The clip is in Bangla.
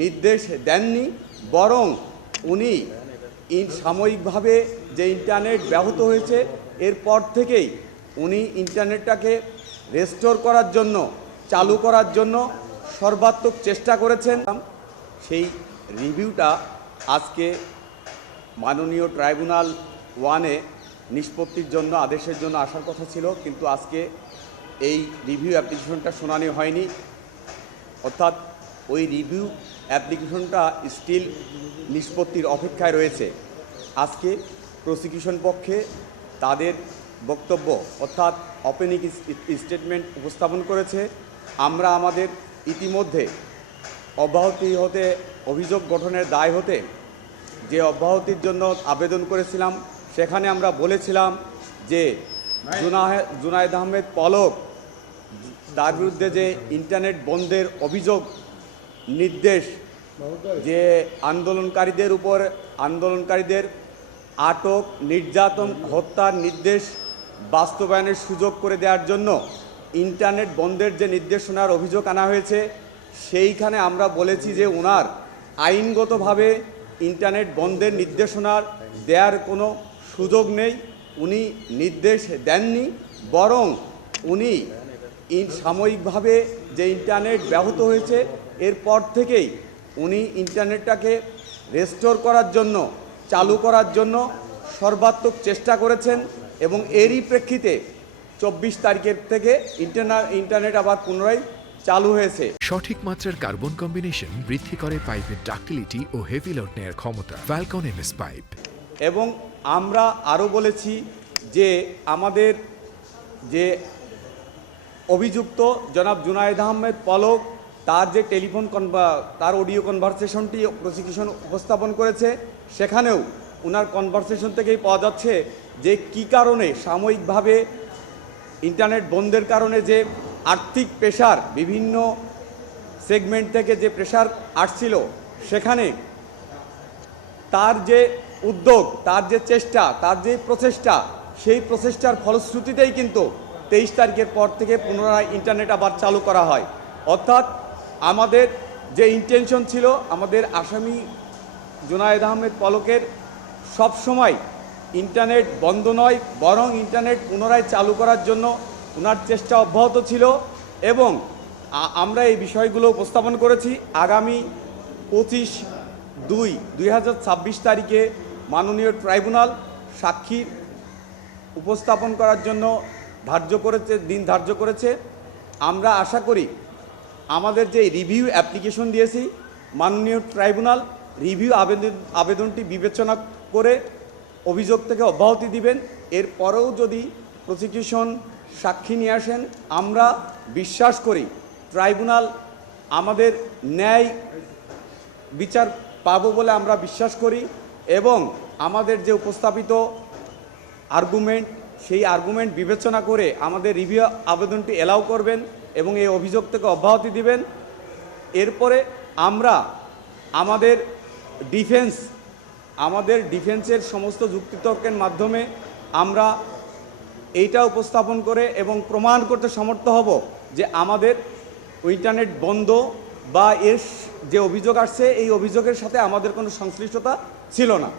নির্দেশ দেননি, বরং উনি সাময়িকভাবে যে ইন্টারনেট ব্যাহত হয়েছে এরপর থেকেই উনি ইন্টারনেটটাকে রেস্টোর করার জন্য, চালু করার জন্য সর্বাত্মক চেষ্টা করেছেন। সেই রিভিউটা আজকে মাননীয় ট্রাইব্যুনাল 1-এ নিষ্পত্তির জন্য, আদেশের জন্য আসার কথা ছিল, কিন্তু আজকে এই রিভিউ অ্যাপ্লিকেশনটা শুনানি হয়নি। অর্থাৎ ওই রিভিউ অ্যাপ্লিকেশনটা স্টিল নিষ্পত্তির অপেক্ষায় রয়েছে। আজকে প্রসিকিউশন পক্ষে তাদের বক্তব্য অর্থাৎ ওপেনিং স্টেটমেন্ট উপস্থাপন করেছে। আমরা আমাদের ইতিমধ্যে অব্যাহতি হতে, অভিযোগ গঠনের দায় হতে যে অব্যাহতির জন্য আবেদন করেছিলাম, সেখানে আমরা বলেছিলাম যে জুনায়েদ আহমেদ পলক তার বিরুদ্ধে যে ইন্টারনেট বন্ধের অভিযোগ, নির্দেশ, যে আন্দোলনকারীদের আটক, নির্যাতন, হত্যার নির্দেশ বাস্তবায়নের সুযোগ করে দেওয়ার জন্য ইন্টারনেট বন্ধের যে নির্দেশনার অভিযোগ আনা হয়েছে, সেইখানে আমরা বলেছি যে ওনার আইনগতভাবে ইন্টারনেট বন্ধের নির্দেশনার দেওয়ার কোনো সুযোগ নেই। উনি নির্দেশ দেননি, বরং উনি সাময়িকভাবে যে ইন্টারনেট ব্যাহত হয়েছে এরপর থেকেই উনি ইন্টারনেটটাকে রেস্টোর করার জন্য, চালু করার জন্য সর্বাত্মক চেষ্টা করেছেন। এবং এরই প্রেক্ষিতে 24 তারিখের থেকে ইন্টারনেট আবার পুনরায় চালু হয়েছে। সঠিক মাত্রার কার্বন কম্বিনেশন বৃদ্ধি করে পাইপের ডাক্টিলিটি ও হেভি লোড নেয়ার ক্ষমতা। Falcon MS pipe. এবং আমরা আরও বলেছি যে আমাদের যে অভিযুক্ত জনাব জুনায়েদ আহমেদ পলক, তার যে তার অডিও কনভারসেশনটি প্রসিকিউশন উপস্থাপন করেছে, সেখানেও ওনার কনভারসেশন থেকেই পাওয়া যাচ্ছে যে কী কারণে সাময়িকভাবে ইন্টারনেট বন্ধের কারণে যে আর্থিক প্রেশার, বিভিন্ন সেগমেন্ট থেকে যে প্রেশার আসছিল, সেখানে তার যে উদ্যোগ, তার যে চেষ্টা, তার যে প্রচেষ্টা, সেই প্রচেষ্টার ফলশ্রুতিতেই কিন্তু 23 তারিখের পর থেকে পুনরায় ইন্টারনেট আবার চালু করা হয়। অর্থাৎ আমাদের যে ইন্টেনশন ছিল, আমাদের আসামি জুনায়েদ আহমেদ পলকের সবসময় ইন্টারনেট বন্ধ নয়, বরং ইন্টারনেট পুনরায় চালু করার জন্য ওনার চেষ্টা অব্যাহত ছিল। এবং আমরা এই বিষয়গুলো উপস্থাপন করেছি। আগামী 25/2/2026 তারিখে মাননীয় ট্রাইব্যুনাল সাক্ষীর উপস্থাপন করার জন্য দিন ধার্য করেছে। আমরা আশা করি আমাদের যে রিভিউ অ্যাপ্লিকেশন দিয়েছি, মাননীয় ট্রাইব্যুনাল রিভিউ আবেদনটি বিবেচনা করে অভিযোগ থেকে অব্যাহতি দিবেন। এরপরেও যদি প্রসিকিউশন সাক্ষী নিয়ে আসেন, আমরা বিশ্বাস করি ট্রাইব্যুনাল আমাদের ন্যায় বিচার পাবো বলে আমরা বিশ্বাস করি। এবং আমাদের যে উপস্থাপিত আর্গুমেন্ট, সেই আর্গুমেন্ট বিবেচনা করে আমাদের রিভিউ আবেদনটি এলাও করবেন এবং এই অভিযোগ থেকে অব্যাহতি দিবেন। এরপরে আমরা আমাদের ডিফেন্সের সমস্ত যুক্তিতর্কের মাধ্যমে আমরা এইটা উপস্থাপন করে এবং প্রমাণ করতে সমর্থ হব যে আমাদের ইন্টারনেট বন্ধ বা এর যে অভিযোগ আসছে, এই অভিযোগের সাথে আমাদের কোনো সংশ্লিষ্টতা ছিল না।